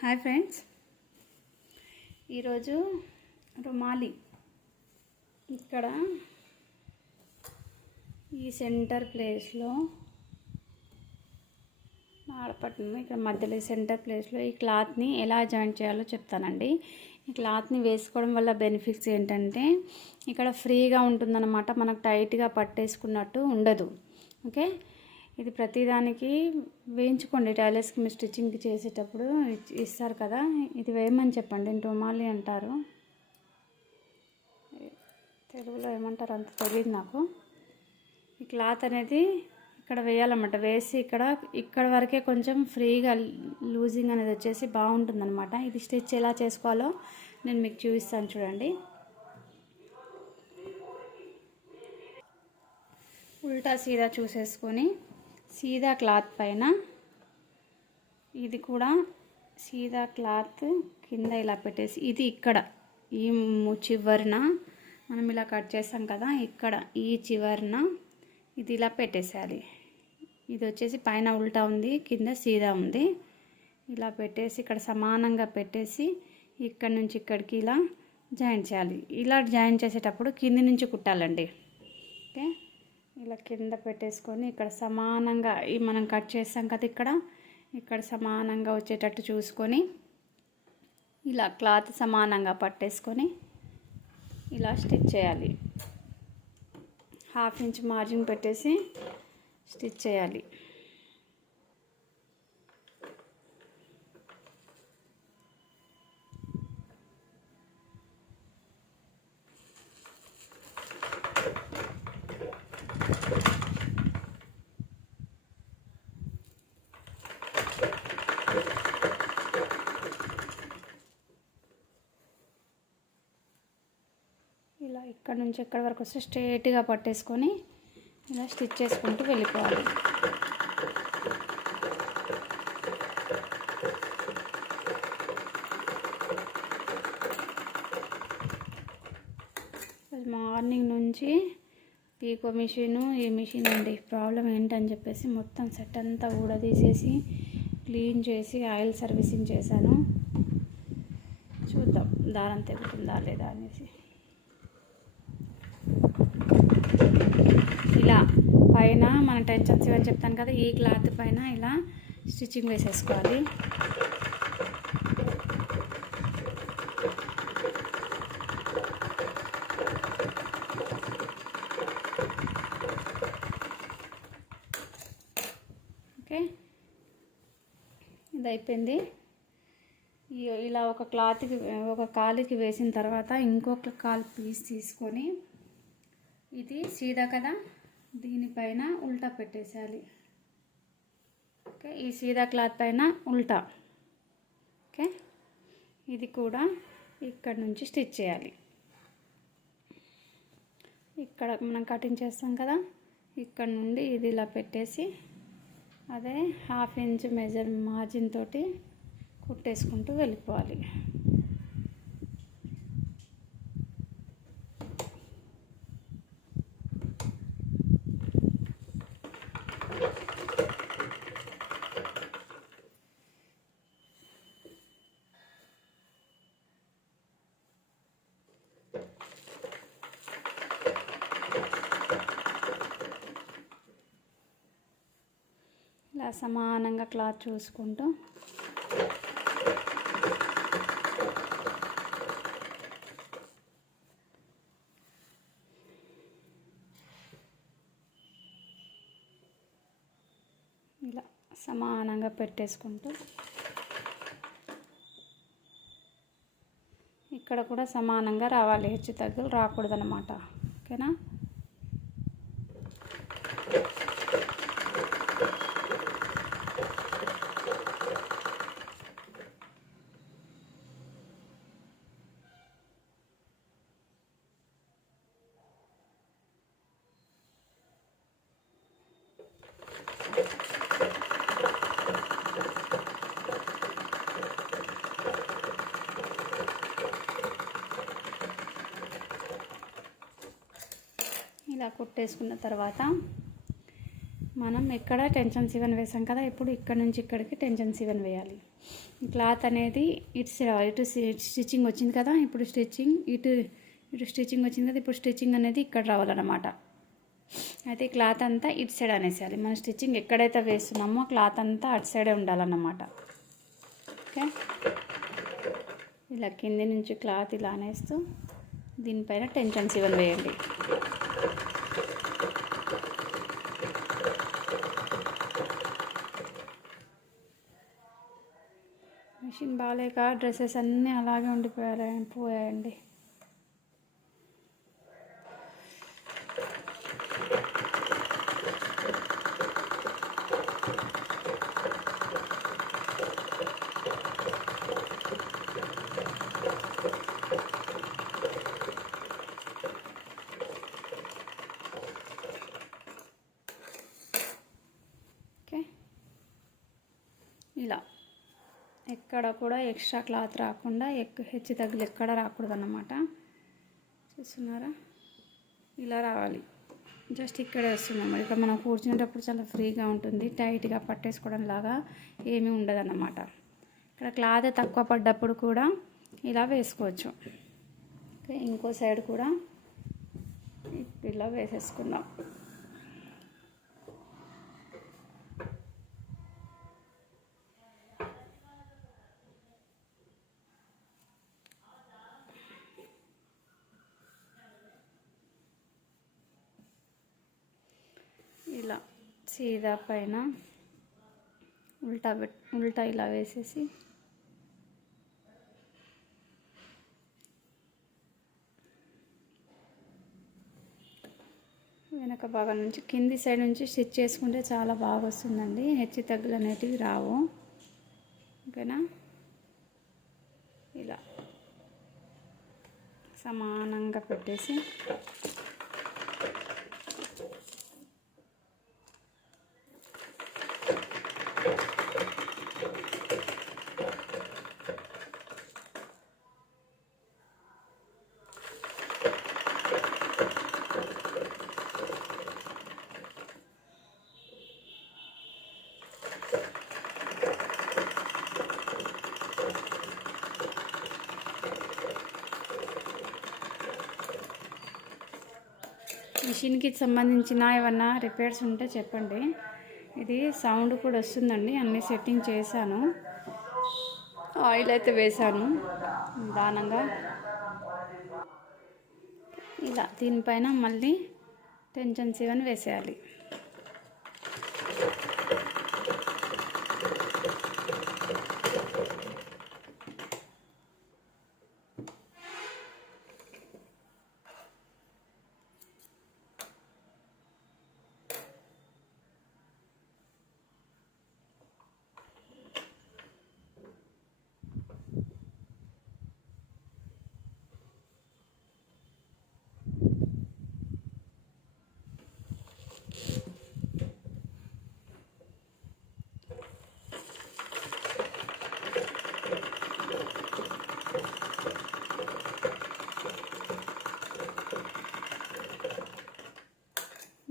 Hi friends, ఈరోజు రుమాలి ఇక్కడ ఈ సెంటర్ ప్లేస్లో ఆడపట్నం ఇక్కడ మధ్యలో సెంటర్ ప్లేస్లో ఈ క్లాత్ని ఎలా జాయింట్ చేయాలో చెప్తానండి. ఈ క్లాత్ని వేసుకోవడం వల్ల బెనిఫిట్స్ ఏంటంటే ఇక్కడ ఫ్రీగా ఉంటుందన్నమాట, మనకు టైట్గా పట్టేసుకున్నట్టు ఉండదు. ఓకే, ఇది ప్రతిదానికి వేయించుకోండి. టైలర్స్కి మీరు స్టిచ్చింగ్ చేసేటప్పుడు ఇస్తారు కదా, ఇది వేయమని చెప్పండి. రుమాలి అంటారు, తెలుగులో ఏమంటారు అంత తెలియదు నాకు. ఈ క్లాత్ అనేది ఇక్కడ వేయాలన్నమాట. వేసి ఇక్కడ వరకే కొంచెం ఫ్రీగా లూజింగ్ అనేది వచ్చేసి బాగుంటుందన్నమాట. ఇది స్టిచ్ ఎలా చేసుకోవాలో నేను మీకు చూపిస్తాను, చూడండి. ఉల్టా సీదా చూసేసుకొని సీదా క్లాత్ పైన ఇది కూడా సీదా క్లాత్ కింద ఇలా పెట్టేసి ఇది ఇక్కడ ఈ చివరన మనం ఇలా కట్ చేస్తాం కదా, ఇక్కడ ఈ చివరన ఇది ఇలా పెట్టేసేయాలి. ఇది వచ్చేసి పైన ఉల్టా ఉంది, కింద సీదా ఉంది. ఇలా పెట్టేసి ఇక్కడ సమానంగా పెట్టేసి ఇక్కడ నుంచి ఇక్కడికి ఇలా జాయింట్ చేయాలి. ఇలా జాయింట్ చేసేటప్పుడు కింది నుంచి కుట్టాలండి. ఓకే, ఇలా కింద పెట్టేసుకొని ఇక్కడ సమానంగా మనం కట్ చేస్తాం కదా, ఇక్కడ సమానంగా వచ్చేటట్టు చూసుకొని ఇలా క్లాత్ సమానంగా పట్టేసుకొని ఇలా స్టిచ్ చేయాలి. 1/2 ఇంచ్ మార్జిన్ పెట్టేసి స్టిచ్ చేయాలి. ఇలా ఇక్కడ నుంచి ఎక్కడి వరకు వస్తే స్ట్రైట్గా పట్టేసుకొని ఇలా స్టిచ్ చేసుకుంటూ వెళ్ళిపోవాలి. మార్నింగ్ నుంచి పీకో మిషను ఈ మిషన్ అండి ప్రాబ్లం ఏంటని చెప్పేసి మొత్తం సెట్ అంతా ఊడదీసేసి క్లీన్ చేసి ఆయిల్ సర్వీసింగ్ చేశాను. చూద్దాం దారం తెగుతుందా లేదా అనేసి. ఇలా పైన మన టెన్షన్స్ ఇవని చెప్తాను కదా, ఈ క్లాత్ పైన ఇలా స్టిచ్చింగ్ వేసేసుకోవాలి. ఓకే, ఇది అయిపోయింది. ఇలా ఒక కాలుకి వేసిన తర్వాత ఇంకొక కాలు పీస్ తీసుకొని ఇది సీదా కదా, దీనిపైన ఉల్టా పెట్టేసేయాలి. ఓకే, ఈ సీదా క్లాత్ పైన ఉల్టా. ఓకే, ఇది కూడా ఇక్కడ నుంచి స్టిచ్ చేయాలి. ఇక్కడ మనం కటింగ్ చేస్తాం కదా, ఇక్కడ నుండి ఇది ఇలా పెట్టేసి అదే 1/2 ఇంచ్ మెజర్ మార్జిన్ తోటి కుట్టేసుకుంటూ వెళ్ళిపోవాలి. ఇలా సమానంగా క్లాత్ చూసుకుంటూ ఇలా సమానంగా పెట్టేసుకుంటూ ఇక్కడ కూడా సమానంగా రావాలి, హెచ్చు తగ్గులు రాకూడదన్నమాట. ఓకేనా, ఇలా కుట్టేసుకున్న తర్వాత మనం ఎక్కడ టెన్షన్ 7 వేసాం కదా, ఇప్పుడు ఇక్కడ నుంచి ఇక్కడికి టెన్షన్ 7 వేయాలి. ఈ క్లాత్ అనేది ఇటు స్టిచ్చింగ్ వచ్చింది కదా, ఇప్పుడు స్టిచ్చింగ్ ఇటు స్టిచ్చింగ్ వచ్చింది కదా, ఇప్పుడు స్టిచ్చింగ్ అనేది ఇక్కడ రావాలన్నమాట. అయితే ఈ క్లాత్ అంతా ఇటు సైడ్ అనేసేయాలి. మన స్టిచ్చింగ్ ఎక్కడైతే వేస్తున్నామో క్లాత్ అంతా అటు సైడే ఉండాలన్నమాట. ఓకే, ఇలా కింది నుంచి క్లాత్ ఇలా అనేస్తూ దీనిపైన టెన్షన్ 7 వేయండి. మిషన్ బాగాలేక డ్రెస్సెస్ అన్నీ అలాగే పోయాయండి. ఓకే, ఇలా ఎక్కడ కూడా ఎక్స్ట్రా క్లాత్ రాకుండా హెచ్చు తగ్గులు ఎక్కడ రాకూడదు అన్నమాట. చూస్తున్నారా, ఇలా రావాలి. జస్ట్ ఇక్కడే వస్తున్నాము. ఇక్కడ మనం కూర్చునేటప్పుడు చాలా ఫ్రీగా ఉంటుంది, టైట్గా పట్టేసుకోవడం లాగా ఏమీ ఉండదు అన్నమాట. ఇక్కడ క్లాత్ తక్కువ పడ్డప్పుడు కూడా ఇలా వేసుకోవచ్చు. ఓకే, ఇంకో సైడ్ కూడా ఇలా వేసేసుకుందాం. ఇలా సీదా పైన ఉల్టా ఇలా వేసేసి వెనక భాగం నుంచి కింది సైడ్ నుంచి స్టిచ్ చేసుకుంటే చాలా బాగా వస్తుందండి. హెచ్చు తగ్గులు అనేటివి రావు. ఓకేనా, ఇలా సమానంగా పెట్టేసి మిషన్కి సంబంధించిన ఏమన్నా రిపేర్స్ ఉంటే చెప్పండి. ఇది సౌండ్ కూడా వస్తుందండి. అన్నీ సెట్టింగ్ చేశాను, ఆయిల్ అయితే వేసాను నిదానంగా. ఇలా దీనిపైన మళ్ళీ టెన్షన్ 7 వేసేయాలి.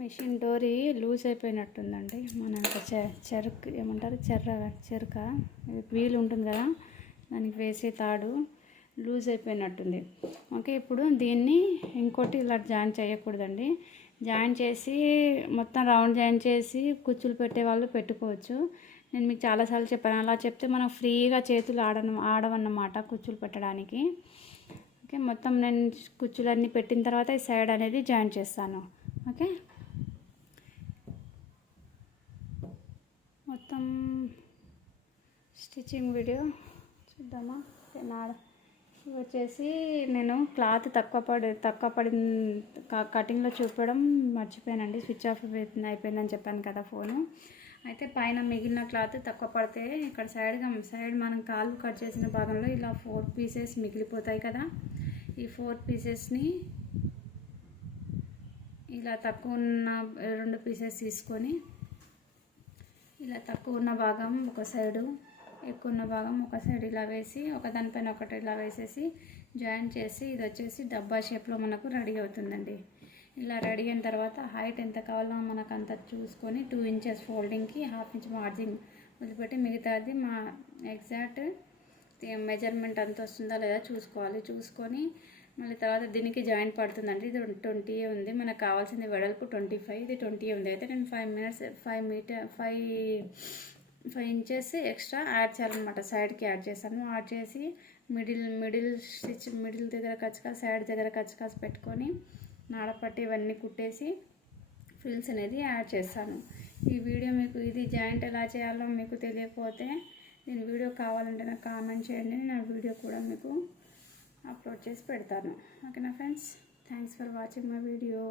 మిషన్ డోరీ లూజ్ అయిపోయినట్టుందండి. మన చెరుకు ఏమంటారు, చెరుక వీలు ఉంటుంది కదా, దానికి వేసే తాడు లూజ్ అయిపోయినట్టుంది. ఓకే, ఇప్పుడు దీన్ని ఇంకోటి ఇలా జాయిన్ చేయకూడదండి. జాయిన్ చేసి మొత్తం రౌండ్ జాయిన్ చేసి కుచ్చులు పెట్టే వాళ్ళు పెట్టుకోవచ్చు. నేను మీకు చాలాసార్లు చెప్పాను, అలా చెప్తే మనం ఫ్రీగా చేతులు ఆడవన్నమాట కుచ్చులు పెట్టడానికి. ఓకే, మొత్తం నేను కుచ్చులన్నీ పెట్టిన తర్వాత ఈ సైడ్ అనేది జాయిన్ చేస్తాను. ఓకే, మొత్తం స్టిచ్చింగ్ వీడియో చూద్దామా. వచ్చేసి నేను క్లాత్ తక్కువ పడిన కటింగ్లో చూపడం మర్చిపోయానండి. స్విచ్ ఆఫ్ అయిపోయిందని చెప్పాను కదా ఫోను. అయితే పైన మిగిలిన క్లాత్ తక్కువ పడితే ఇక్కడ సైడ్ మనం కాళ్ళు కట్ చేసిన భాగంలో ఇలా 4 పీసెస్ మిగిలిపోతాయి కదా. ఈ 4 పీసెస్ని ఇలా తక్కువ ఉన్న 2 పీసెస్ తీసుకొని ఇలా తక్కువ ఉన్న భాగం ఒక సైడు, ఎక్కువ ఉన్న భాగం ఒక సైడ్ ఇలా వేసి ఒకదానిపైన ఒకటి ఇలా వేసేసి జాయిన్ చేసి ఇది వచ్చేసి డబ్బా షేప్లో మనకు రెడీ అవుతుందండి. ఇలా రెడీ అయిన తర్వాత హైట్ ఎంత కావాలో మనకు అంత చూసుకొని 2 ఇంచెస్ ఫోల్డింగ్కి 1/2 ఇంచ్ మార్జిన్ వదిలిపెట్టి మిగతాది మా ఎగ్జాక్ట్ మెజర్మెంట్ అంత వస్తుందా లేదా చూసుకోవాలి. చూసుకొని మళ్ళీ తర్వాత దీనికి జాయింట్ పడుతుందండి. ఇది 20 ఉంది, మనకు కావాల్సింది వెడల్పు 25, ఇది 20 ఉంది. అయితే నేను 5 ఇంచెస్ ఎక్స్ట్రా యాడ్ చేయాలన్నమాట. సైడ్కి యాడ్ చేశాను. యాడ్ చేసి మిడిల్ స్టిచ్ మిడిల్ దగ్గర కచ్చకాస్, సైడ్ దగ్గర కచ్చకాస్ పెట్టుకొని నాడపట్టి ఇవన్నీ కుట్టేసి ఫ్రిల్స్ అనేది యాడ్ చేస్తాను. ఈ వీడియో మీకు ఇది జాయింట్ ఎలా చేయాలో మీకు తెలియకపోతే దీని వీడియో కావాలంటే నాకు కామెంట్ చేయండి. నా వీడియో కూడా మీకు అప్లోడ్ చేసి పెడతాను. ఓకేనా friends, thanks for watching my video.